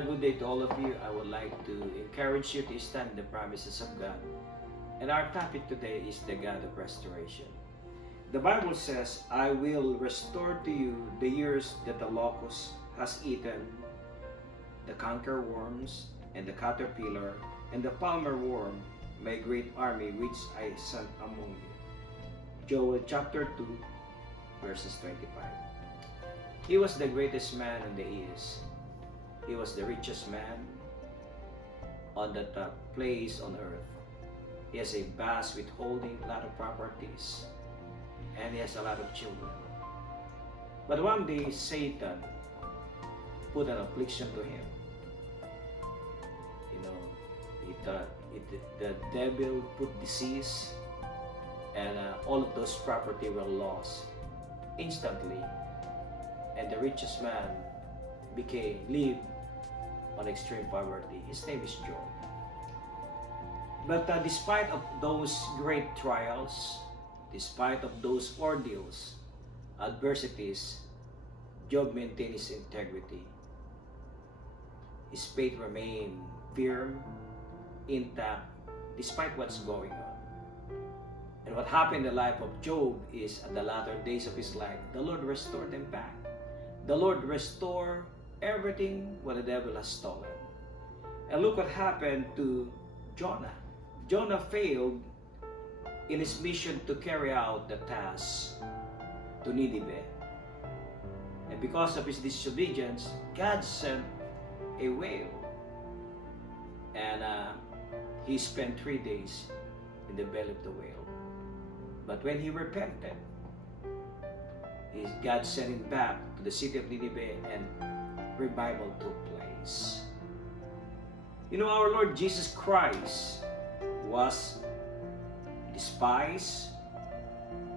good day to all of you. I would like to encourage you to stand in the promises of God. And our topic today is the God of restoration. The Bible says, I will restore to you the years that the locust has eaten, the canker worms, and the caterpillar, and the palmer worm, my great army which I sent among you. Joel chapter 2, verses 25. He was the greatest man on the east. He was the richest man on that place on earth. He has a vast withholding, a lot of properties, and he has a lot of children. But one day, Satan put an affliction to him. You know, the devil put disease, and all of those property were lost instantly. And the richest man lived on extreme poverty. His name is Job. But despite of those great trials, despite of those ordeals, adversities, Job maintained his integrity. His faith remained firm, intact, despite what's going on. And what happened in the life of Job is at the latter days of his life, the Lord restored him back. The Lord restored everything what the devil has stolen. And look what happened to Jonah. Jonah failed in his mission to carry out the task to Nineveh. And because of his disobedience, God sent a whale. And he spent 3 days in the belly of the whale. But when he repented, God sent him back to the city of Nineveh and revival took place. You know, our Lord Jesus Christ was despised,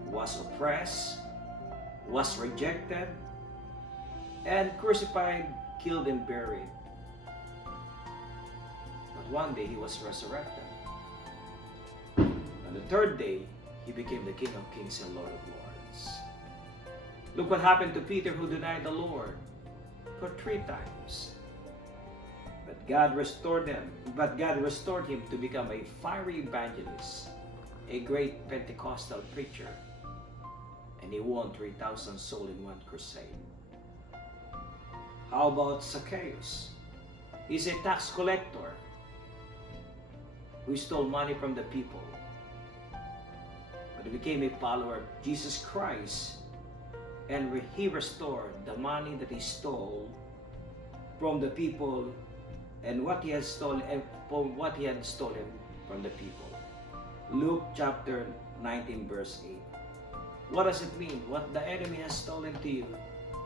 was oppressed, was rejected, and crucified, killed, and buried. But one day he was resurrected. On the third day, he became the King of Kings and Lord of Lords. Look what happened to Peter, who denied the Lord for 3 times. But God restored him to become a fiery evangelist, a great Pentecostal preacher, and he won 3,000 souls in one crusade. How about Zacchaeus? He's a tax collector who stole money from the people, but he became a follower of Jesus Christ, and he restored the money that he stole from the people and what he had stolen from the people. Luke chapter 19 verse 8. What does it mean? What the enemy has stolen to you,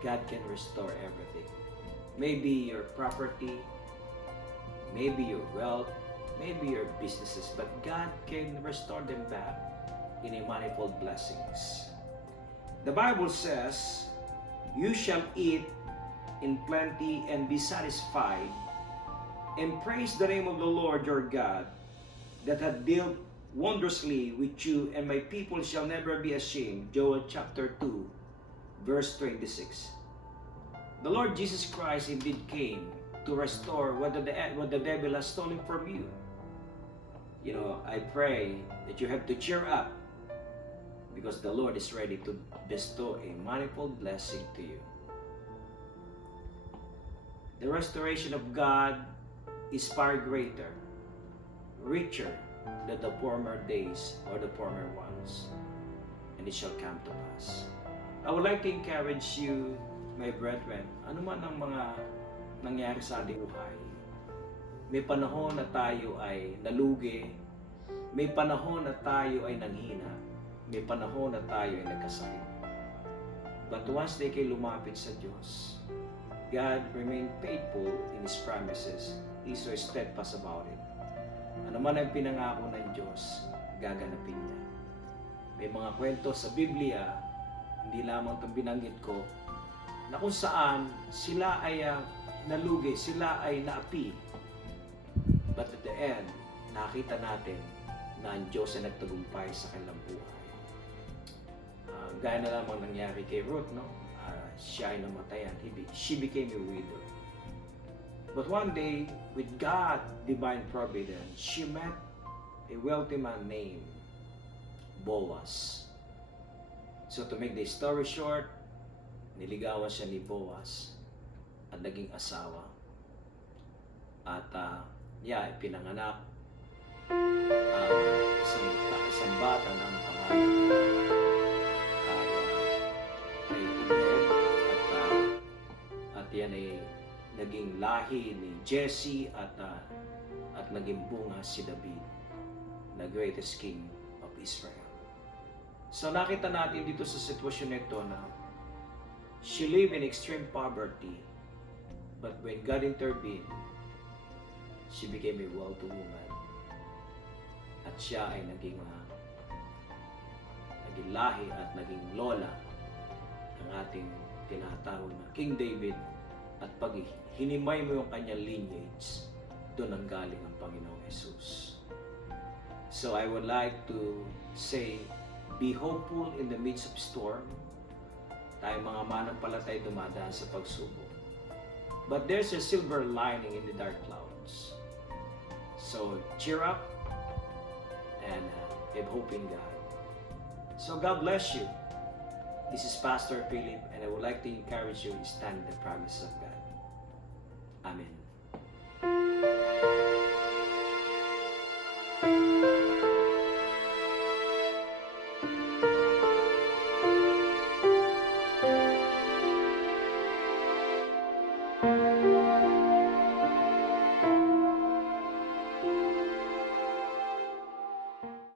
God can restore everything. Maybe your property, maybe your wealth, maybe your businesses, but God can restore them back in a manifold blessings. The Bible says, you shall eat in plenty and be satisfied, and praise the name of the Lord your God, that hath dealt wondrously with you, and my people shall never be ashamed. Joel chapter 2, verse 26. The Lord Jesus Christ indeed came to restore what the devil has stolen from you. You know, I pray that you have to cheer up, because the Lord is ready to bestow a manifold blessing to you. The restoration of God is far greater, richer than the former days or the former ones, and it shall come to pass. I would like to encourage you, my brethren, ano man ang mga nangyari sa ating buhay. May panahon na tayo ay nalugi, may panahon na tayo ay nanghina, may panahon na tayo ay nagkasakit. But once they kayo lumapit sa Diyos, God remained faithful in His promises. He's so steadfast about it. Ano man ang pinangako ng Diyos, gaganapin niya. May mga kwento sa Biblia, hindi lamang itong binanggit ko, na kung saan sila ay nalugi, sila ay naapi. But at the end, nakita natin na ang Diyos ay nagtagumpay sa kanilang buhay. Gaya na lamang nangyari kay Ruth, no? Siya ay namatayan. She became a widow. But one day, with God divine providence, she met a wealthy man named Boaz. So to make the story short, niligawan siya ni Boaz at naging asawa. At pinanganak isang bata na ang pangalan ay Obed, at yan ay naging lahi ni Jesse at naging bunga si David, the greatest king of Israel. So nakita natin dito sa sitwasyon nito na she lived in extreme poverty, but when God intervened, she became a wealthy woman. At siya ay naging lahi at naging lola ng ating tinatawag na King David. At pag hinimay mo yung kanyang lineage, doon ang galing ang Panginoong Jesus. So I would like to say, be hopeful in the midst of storm. Tayo mga manampalatay dumadaan sa pagsubok. But there's a silver lining in the dark clouds. So cheer up and have hope in God. So God bless you. This is Pastor Philip, and I would like to encourage you to stand in the promise of God. Amen.